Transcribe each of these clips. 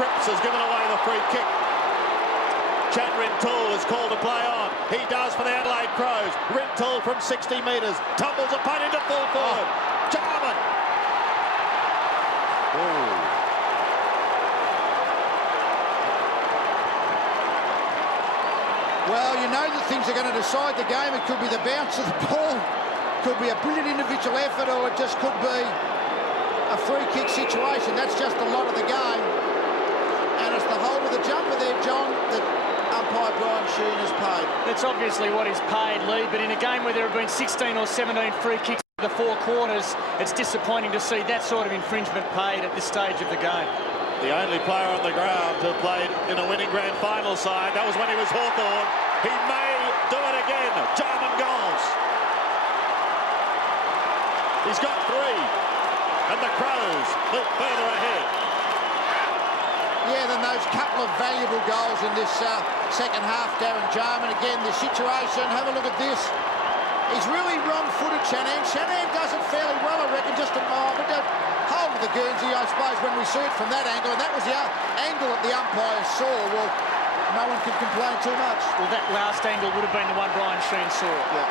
Cripps has given away the free kick. Chad Rintoul is called to play on. He does for the Adelaide Crows. Rintoul from 60 metres. Tumbles a punt into full forward. Jarman. Well, you know that things are going to decide the game. It could be the bounce of the ball, could be a brilliant individual effort, or it just could be a free kick situation. That's just a lot of the game. And it's the hold of the jumper there, John, that umpire Brian Sheehan has paid. That's obviously what he's paid, Lee, but in a game where there have been 16 or 17 free kicks in the 4 quarters, it's disappointing to see that sort of infringement paid at this stage of the game. The only player on the ground who played in a winning grand final side, that was when he was Hawthorn. He may do it again. Jarman goals. He's got 3. And the Crows look further ahead. Yeah, then those couple of valuable goals in this second half, Darren Jarman. Again, the situation, have a look at this. He's really wrong-footed, Shanahan. Shanahan does it fairly well, I reckon, just a mile, but don't hold the Guernsey, I suppose, when we see it from that angle, and that was the angle that the umpire saw. Well, no one can complain too much. Well, that last angle would have been the one Brian Sheehan saw. Yeah.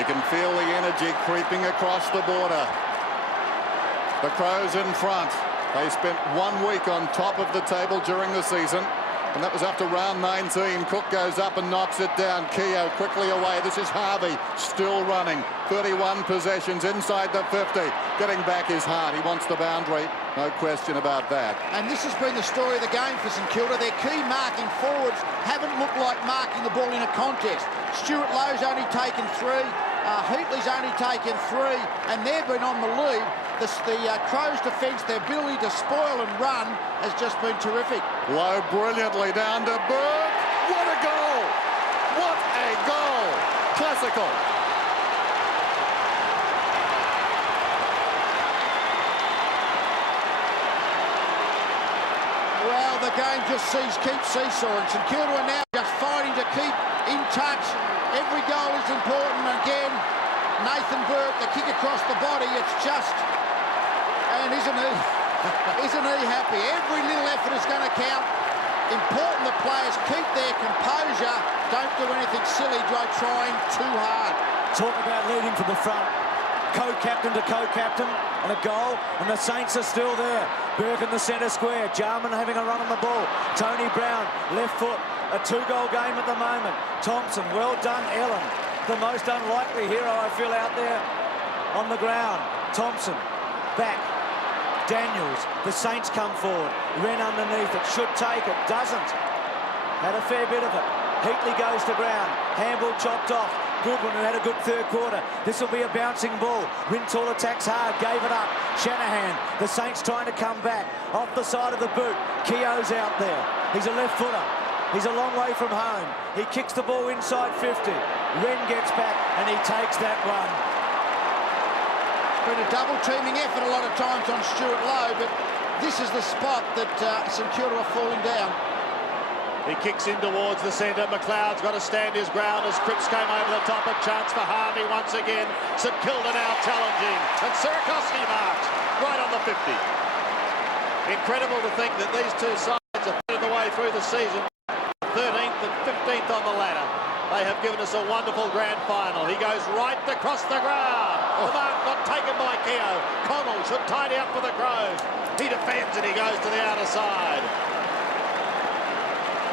You can feel the energy creeping across the border. The Crows in front. They spent 1 week on top of the table during the season, and that was after round 19. Cook goes up and knocks it down. Keogh quickly away. This is Harvey still running. 31 possessions inside the 50. Getting back is hard. He wants the boundary. No question about that. And this has been the story of the game for St Kilda. Their key marking forwards haven't looked like marking the ball in a contest. Stuart Lowe's only taken 3. Heatley's only taken 3, and they've been on the lead. The Crows' defence, their ability to spoil and run has just been terrific. Lowe brilliantly down to Burke. What a goal! What a goal! Classical. Well, the game just keeps seesawing. St Kilda are now just fighting to keep in touch. Every goal is important. Again, Nathan Burke, the kick across the body, it's just... And isn't he happy? Every little effort is going to count. Important the players keep their composure. Don't do anything silly by trying too hard. Talk about leading from the front. Co-captain to co-captain and a goal, and the Saints are still there. Burke in the centre square. Jarman having a run on the ball. Tony Brown, left foot. A 2-goal game at the moment. Thompson, well done, Ellen. The most unlikely hero, I feel, out there on the ground. Thompson, back. Daniels, the Saints come forward. Wren underneath it, should take it, doesn't. Had a fair bit of it. Heatley goes to ground. Handball chopped off. Goodwin, who had a good 3rd quarter. This will be a bouncing ball. Rintoul attacks hard, gave it up. Shanahan, the Saints trying to come back. Off the side of the boot. Keogh's out there. He's a left footer. He's a long way from home. He kicks the ball inside 50. Wren gets back and he takes that one. It's been a double-teaming effort a lot of times on Stuart Lowe, but this is the spot that St Kilda are falling down. He kicks in towards the centre. McLeod's got to stand his ground as Cripps came over the top. A chance for Harvey once again. St Kilda now challenging. And Sirakoski marks right on the 50. Incredible to think that these two sides have played the way through the season. 13th and 15th on the ladder. They have given us a wonderful grand final. He goes right across the ground. The mark not taken by Keogh. Connell should tidy up for the Crows. He defends and he goes to the outer side.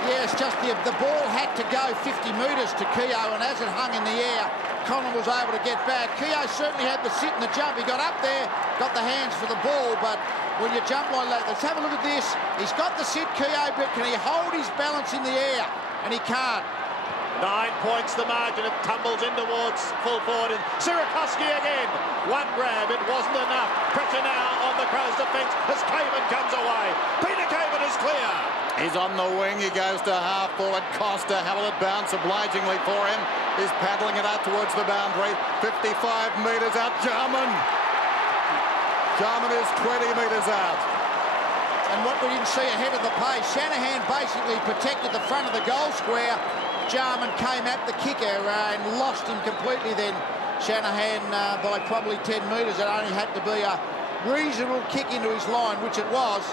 Yes, just the ball had to go 50 metres to Keogh, and as it hung in the air, Connell was able to get back. Keogh certainly had the sit and the jump. He got up there, got the hands for the ball, but when you jump like that, let's have a look at this. He's got the sit, Keogh, but can he hold his balance in the air? And he can't. 9 points the margin. It tumbles in towards full forward. And Sirakoski again. One grab. It wasn't enough. Pressure now on the Crows' defence as Caven comes away. Peter Caven is clear. He's on the wing. He goes to half forward. Costa, how will it bounce obligingly for him? He's paddling it out towards the boundary. 55 metres out. Jarman. Jarman is 20 metres out. And what we didn't see ahead of the pace, Shanahan basically protected the front of the goal square. Jarman came at the kicker and lost him completely then. Shanahan by probably 10 metres. It only had to be a reasonable kick into his line, which it was.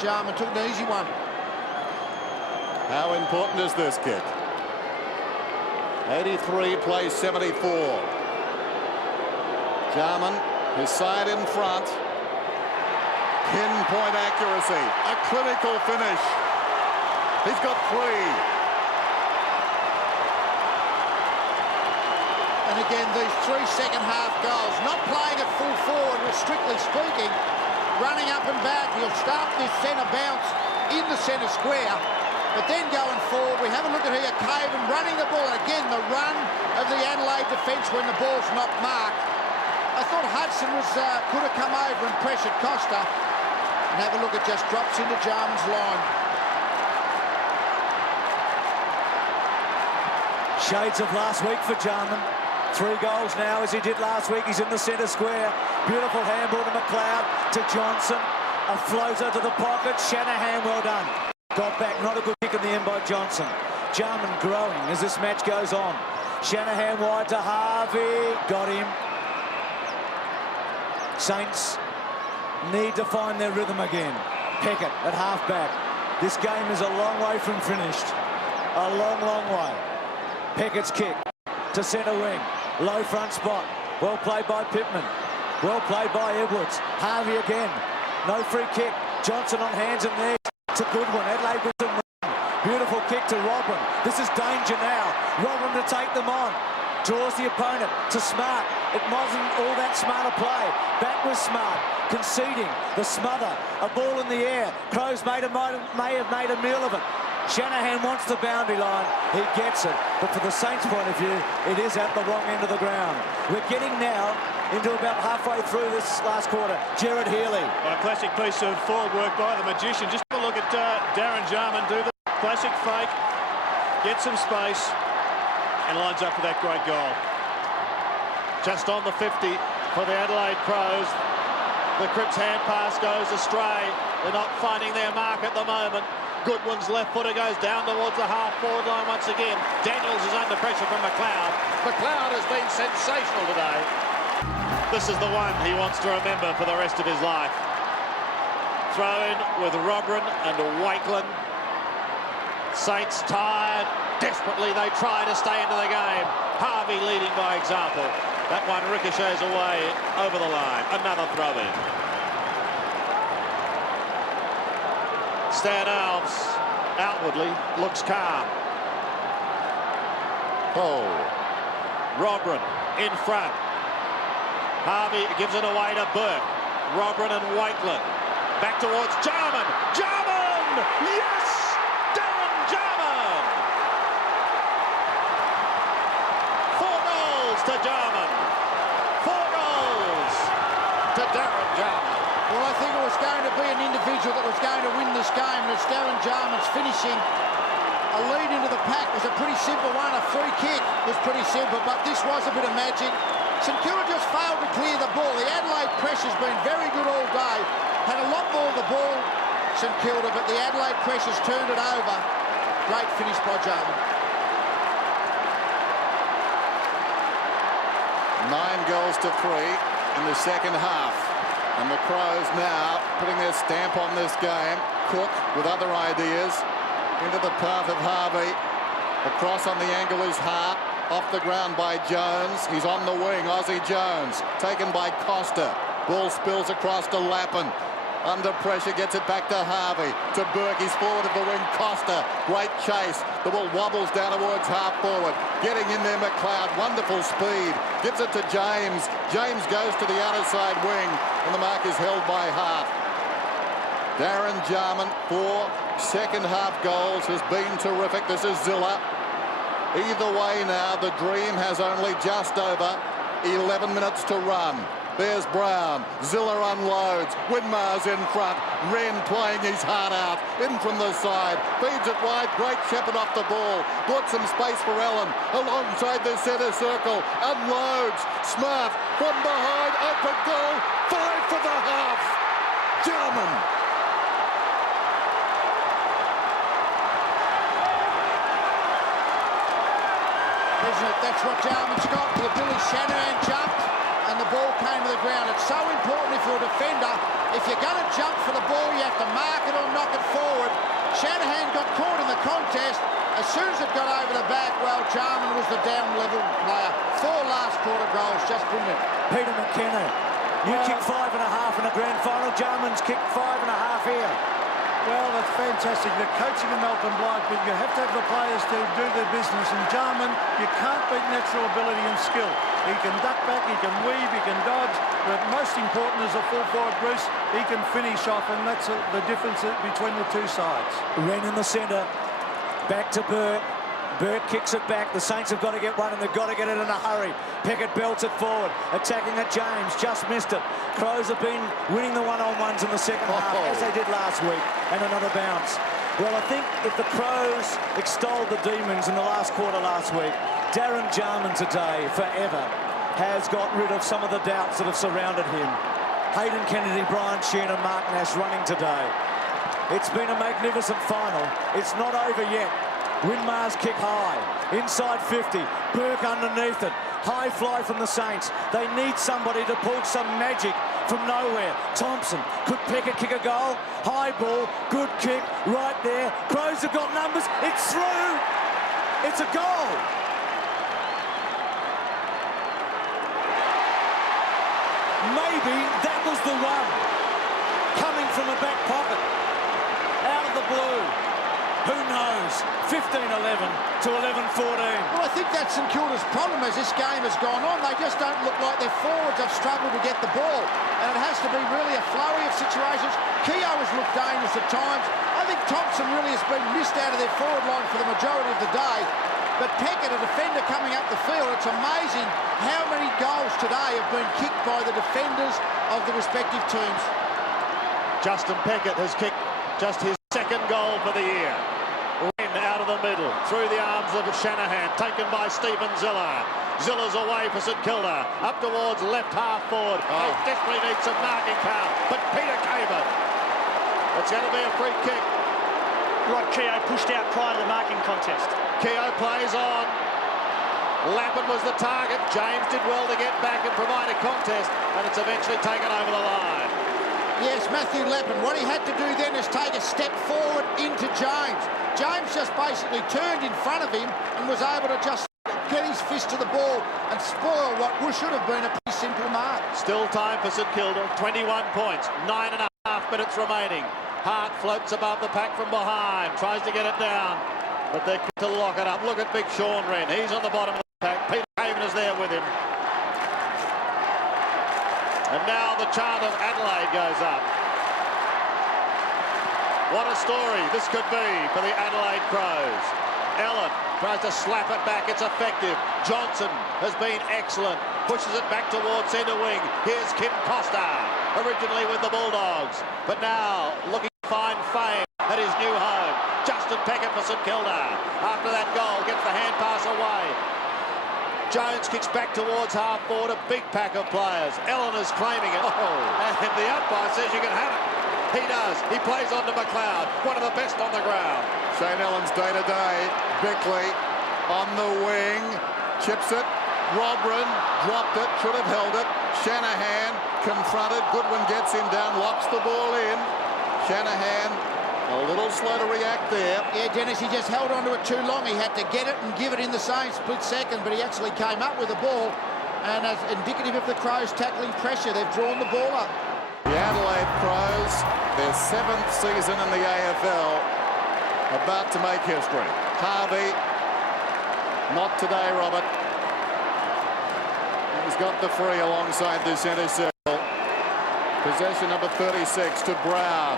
Jarman took an easy one. How important is this kick? 83 plays 74. Jarman, his side in front. Pinpoint accuracy, a clinical finish. He's got 3. And again, these 3 second-half goals, not playing at full forward, strictly speaking, running up and back. He'll start this centre bounce in the centre square, but then going forward, we have a look at here, Caven running the ball. Again, the run of the Adelaide defence when the ball's not marked. I thought Hudson could have come over and pressured Costa. And have a look, it just drops into Jarman's line. Shades of last week for Jarman. 3 goals now as he did last week. He's in the centre square. Beautiful handball to McLeod, to Johnson. A floater to the pocket. Shanahan, well done. Got back, not a good kick in the end by Johnson. Jarman growing as this match goes on. Shanahan wide to Harvey. Got him. Saints need to find their rhythm again. Peckett at half-back. This game is a long way from finished. A long, long way. Peckett's kick to centre wing. Low front spot. Well played by Pittman. Well played by Edwards. Harvey again. No free kick. Johnson on hands and knees. It's a good one. Adelaide with some run. Beautiful kick to Robin. This is danger now. Robin to take them on. Draws the opponent to Smart. It wasn't all that smart a play. Back was Smart. Conceding the smother. A ball in the air. Crows may have made a meal of it. Shanahan wants the boundary line. He gets it. But for the Saints' point of view, it is at the wrong end of the ground. We're getting now into about halfway through this last quarter. Jared Healy. A classic piece of forward work by the magician. Just have a look at Darren Jarman do the classic fake, get some space, and lines up for that great goal. Just on the 50 for the Adelaide Crows. The Crips hand pass goes astray. They're not finding their mark at the moment. Goodwin's left footer goes down towards the half-forward line once again. Daniels is under pressure from McLeod. McLeod has been sensational today. This is the one he wants to remember for the rest of his life. Throw in with Robrin and Wakelin. Saints tired. Desperately they try to stay into the game. Harvey leading by example. That one ricochets away over the line. Another throw-in. Stan Alves outwardly looks calm. Oh. Robrin in front. Harvey gives it away to Burke. Robrin and Wakelin. Back towards Jarman. Jarman! Yes! Darren Jarman! 4 goals to Jarman. 4 goals to Darren Jarman. Well, I think it was going to be an individual that was going to win this game, and it's Darren Jarman's finishing. A lead into the pack was a pretty simple one. A free kick was pretty simple, but this was a bit of magic. St Kilda just failed to clear the ball. The Adelaide pressure's been very good all day. Had a lot more of the ball, St Kilda, but the Adelaide pressure's turned it over. Great finish by Jarman. 9 goals to 3 in the second half. And the Crows now putting their stamp on this game. Cook with other ideas. Into the path of Harvey. The cross on the angle is Hart. Off the ground by Jones. He's on the wing. Aussie Jones. Taken by Costa. Ball spills across to Lappin. Under pressure, gets it back to Harvey. To Burke, he's forward of the wing. Costa, great chase. The ball wobbles down towards half forward. Getting in there, McLeod, wonderful speed. Gives it to James. James goes to the outer side wing, and the mark is held by Hart. Darren Jarman, 4 second-half goals, has been terrific. This is Zilla. Either way now, the dream has only just over 11 minutes to run. There's Brown. Zilla unloads. Winmar's in front. Wren playing his heart out. In from the side. Feeds it wide. Great shepherd off the ball. Bought some space for Allen. Alongside the centre circle. Unloads. Smart from behind. Open goal. 5 for the half. Jarman. Isn't it? That's what Jarman's got. The Billy Shanahan jumped, and and the ball came to the ground. It's so important if you're a defender. If you're going to jump for the ball, you have to mark it or knock it forward. Shanahan got caught in the contest. As soon as it got over the back, well, Jarman was the down-level player. 4 last quarter goals, just brilliant. Peter McKenna, you kicked 5.5 in the grand final. Jarman's kicked 5.5 here. Well, that's fantastic. They're coaching the Melbourne Blight, but you have to have the players to do their business. And Jarman, you can't beat natural ability and skill. He can duck back, he can weave, he can dodge, but most important is a full forward, Bruce. He can finish off, and that's the difference between the two sides. Wren in the centre, back to Burt. Burt kicks it back. The Saints have got to get one, and they've got to get it in a hurry. Pickett belts it forward, attacking at James, just missed it. Crows have been winning the one-on-ones in the second half, as they did last week, and another bounce. Well, I think if the Crows extolled the demons in the last quarter last week, Darren Jarman today, forever, has got rid of some of the doubts that have surrounded him. Hayden Kennedy, Brian Sheehan and Mark Nash running today. It's been a magnificent final. It's not over yet. Winmar's kick high, inside 50, Burke underneath it, high fly from the Saints. They need somebody to pull some magic from nowhere. Thompson, could Pickett kick a goal? High ball, good kick, right there. Crows have got numbers, it's through! It's a goal! Maybe that was the run, coming from a back pocket, out of the blue. Who knows? 15-11 to 11-14. Well, I think that's St Kilda's problem as this game has gone on. They just don't look like their forwards have struggled to get the ball. And it has to be really a flurry of situations. Keogh has looked dangerous at times. I think Thompson really has been missed out of their forward line for the majority of the day. But Pickett, a defender coming up the field, it's amazing how many goals today have been kicked by the defenders of the respective teams. Justin Pickett has kicked just his second goal for the year. Wren out of the middle, through the arms of Shanahan, taken by Stephen Ziller. Ziller's away for St Kilda, up towards left half forward. They desperately need some marking power, but Peter came it. It's going to be a free kick. Rod Keogh pushed out prior to the marking contest. Keogh plays on. Lappin was the target. James did well to get back and provide a contest, and it's eventually taken over the line. Yes, Matthew Lappin. What he had to do then is take a step forward into James. James just basically turned in front of him and was able to just get his fist to the ball and spoil what should have been a pretty simple mark. Still time for St Kilda. 21 points, 9.5 minutes remaining. Hart floats above the pack from behind, tries to get it down, but they're quick to lock it up. Look at big Sean Wren. He's on the bottom of the pack. Peter Haven is there with him. And now the chant of Adelaide goes up. What a story this could be for the Adelaide Crows. Ellen tries to slap it back. It's effective. Johnson has been excellent. Pushes it back towards centre wing. Here's Kim Costa, originally with the Bulldogs, but now looking to find fame at his new home. Justin Pickett for St Kilda. After that goal, gets the hand pass away. Jones kicks back towards half forward, a big pack of players. Ellen is claiming it, and the umpire says you can have it. He does. He plays on to McLeod, one of the best on the ground. St Helens day-to-day. Bickley on the wing, chips it. Robran dropped it, should have held it. Shanahan confronted. Goodwin gets him down, locks the ball in. Shanahan a little slow to react there. Yeah, Dennis, he just held onto it too long. He had to get it and give it in the same split second, but he actually came up with the ball. And as indicative of the Crows tackling pressure, they've drawn the ball up. The Adelaide Crows, their 7th season in the AFL, about to make history. Harvey, not today, Robert. He's got the free alongside the centre circle. Possession number 36 to Brown.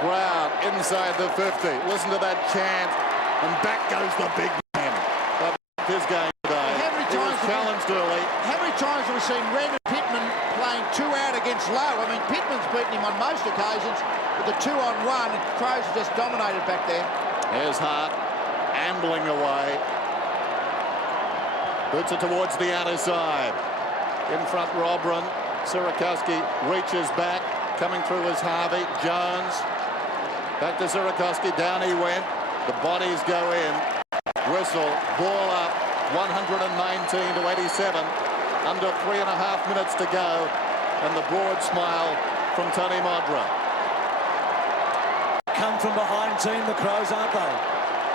Brown inside the 50. Listen to that chant. And back goes the big man. His game today. He was challenged early. How many times have we seen Wren and Pittman playing 2 out against Lowe? I mean, Pittman's beaten him on most occasions, but the 2-on-1, and Crows have just dominated back there. There's Hart ambling away. Boots it towards the outer side. In front, Robran. Sirakowski reaches back. Coming through is Harvey. Jones. Back to Sirakowski. Down he went. The bodies go in. Whistle. Ball up. 119 to 87. under 3.5 minutes to go, and the broad smile from Tony Modra. Come from behind team, the Crows, aren't they?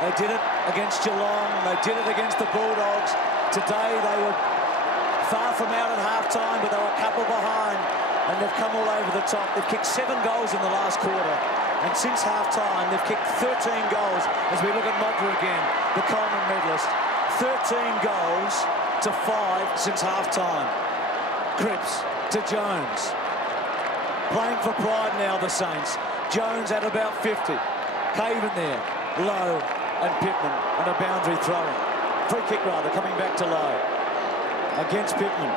They did it against Geelong. They did it against the Bulldogs. Today they were far from out at half-time, but they were a couple behind, and they've come all over the top. They've kicked 7 goals in the last quarter, and since half-time they've kicked 13 goals. As we look at Modra again, the Coleman medalist, 13 goals to 5 since half-time. Cripps to Jones. Playing for pride now, the Saints. Jones at about 50. Caven there, Lowe and Pittman, and a boundary throw-in. Free kick rather, coming back to Lowe against Pittman.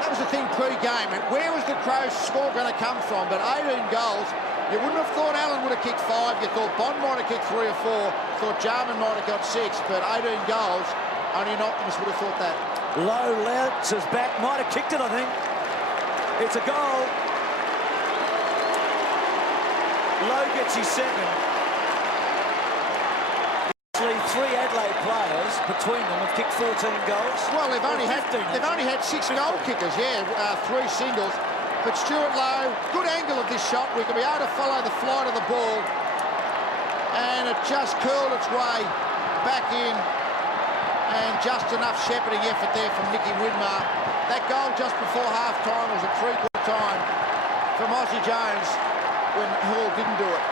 That was the thing pre-game, and where was the Crows' score going to come from? But 18 goals, you wouldn't have thought Allen would have kicked 5. You thought Bond might have kicked 3 or 4. Thought Jarman might have got 6, but 18 goals, only an optimist would have thought that. Lowe bounces back, might have kicked it, I think. It's a goal. Lowe gets his second. Actually, 3 Adelaide players between them have kicked 14 goals. Well, they've only had 6 goal kickers, 3 singles. But Stuart Lowe, good angle of this shot. We can be able to follow the flight of the ball, and it just curled its way back in, and just enough shepherding effort there from Nicky Winmar. That goal just before half-time was a 3-quarter time from Aussie Jones when Hall didn't do it.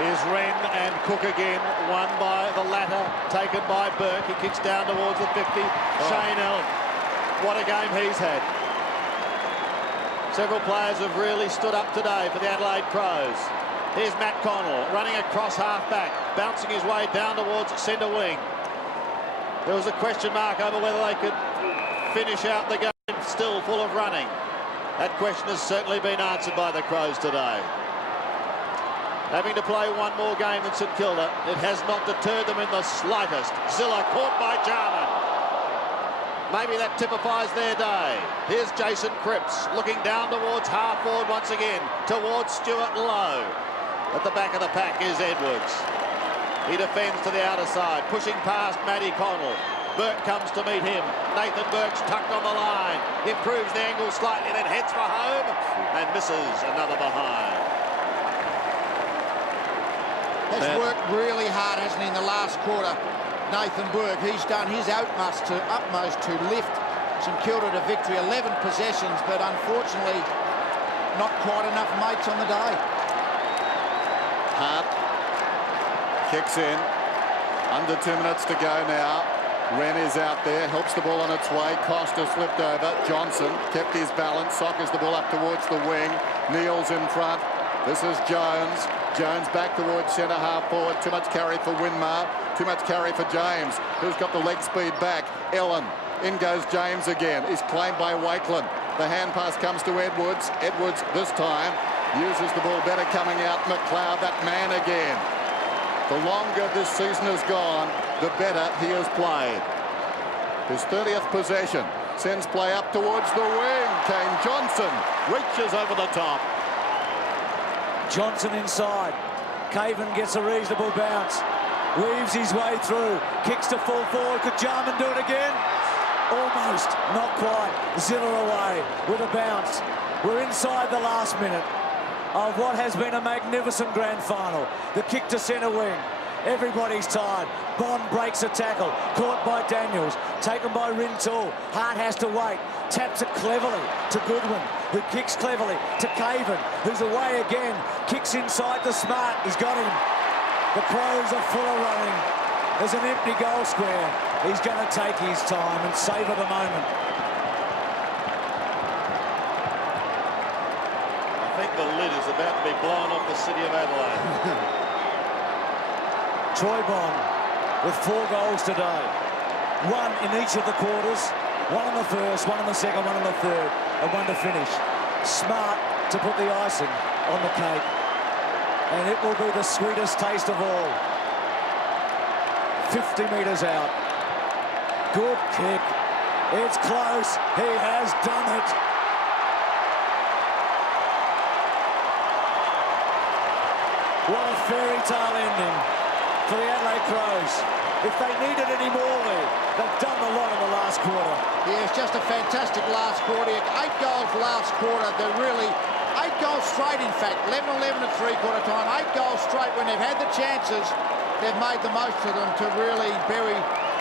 Here's Wren and Cook again, won by the latter, taken by Burke. He kicks down towards the 50. Shane Allen, what a game he's had. Several players have really stood up today for the Adelaide Crows. Here's Matt Connell running across half-back, bouncing his way down towards centre wing. There was a question mark over whether they could finish out the game still full of running. That question has certainly been answered by the Crows today. Having to play one more game than St Kilda, it has not deterred them in the slightest. Zilla caught by Jarman. Maybe that typifies their day. Here's Jason Cripps looking down towards half-forward once again, towards Stuart Lowe. At the back of the pack is Edwards. He defends to the outer side, pushing past Matty Connell. Burke comes to meet him. Nathan Burke's tucked on the line. Improves the angle slightly, then heads for home and misses another behind. Has worked really hard, hasn't he, in the last quarter, Nathan Burke. He's done his utmost to lift St Kilda to victory. 11 possessions, but unfortunately not quite enough mates on the day. Hart kicks in. Under 2 minutes to go now. Wren is out there, helps the ball on its way. Costa slipped over. Johnson kept his balance. Sockers the ball up towards the wing. Neal's in front. This is Jones. Jones back towards centre half forward. Too much carry for Winmar. Too much carry for James, who's got the leg speed back. Ellen. In goes James again. He's claimed by Wakeland. The hand pass comes to Edwards. Edwards this time uses the ball better coming out. McLeod, that man again. The longer this season has gone, the better he has played. His 30th possession sends play up towards the wing. Kane Johnson reaches over the top. Johnson inside. Caven gets a reasonable bounce. Weaves his way through. Kicks to full forward. Could Jarman do it again? Almost. Not quite. Zilla away with a bounce. We're inside the last minute of what has been a magnificent grand final. The kick to centre wing. Everybody's tired. Bond breaks a tackle. Caught by Daniels. Taken by Rintoul. Hart has to wait. Taps it cleverly to Goodwin, who kicks cleverly to Caven, who's away again. Kicks inside to Smart. He's got him. The Crows are full of running. There's an empty goal square. He's going to take his time and savour the moment. I think the lid is about to be blown off the city of Adelaide. Troy Bond with 4 goals today. 1 in each of the quarters. 1 in the first, 1 in the second, 1 in the third, and 1 to finish. Smart to put the icing on the cake. And it will be the sweetest taste of all. 50 metres out. Good kick. It's close. He has done it. What a fairy tale ending for the Adelaide Crows. if they needed any more, Lee. They've done a lot in the last quarter. Yeah, it's just a fantastic last quarter. 8 goals last quarter. They're really 8 goals straight, in fact. 11-11 at three-quarter time. 8 goals straight. When they've had the chances, they've made the most of them to really bury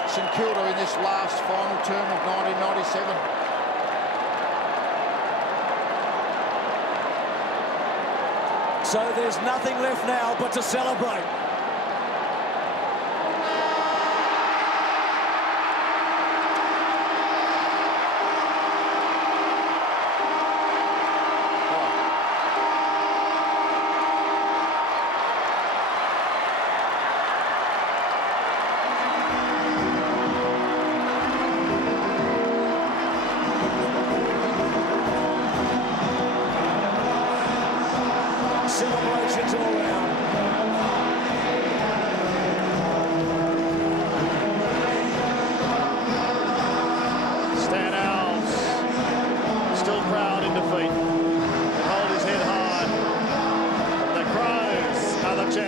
St Kilda in this last final term of 1997. So there's nothing left now but to celebrate. Celebrations all round. Stan Alves, still proud in defeat. Hold his head high. The Crows are the champions.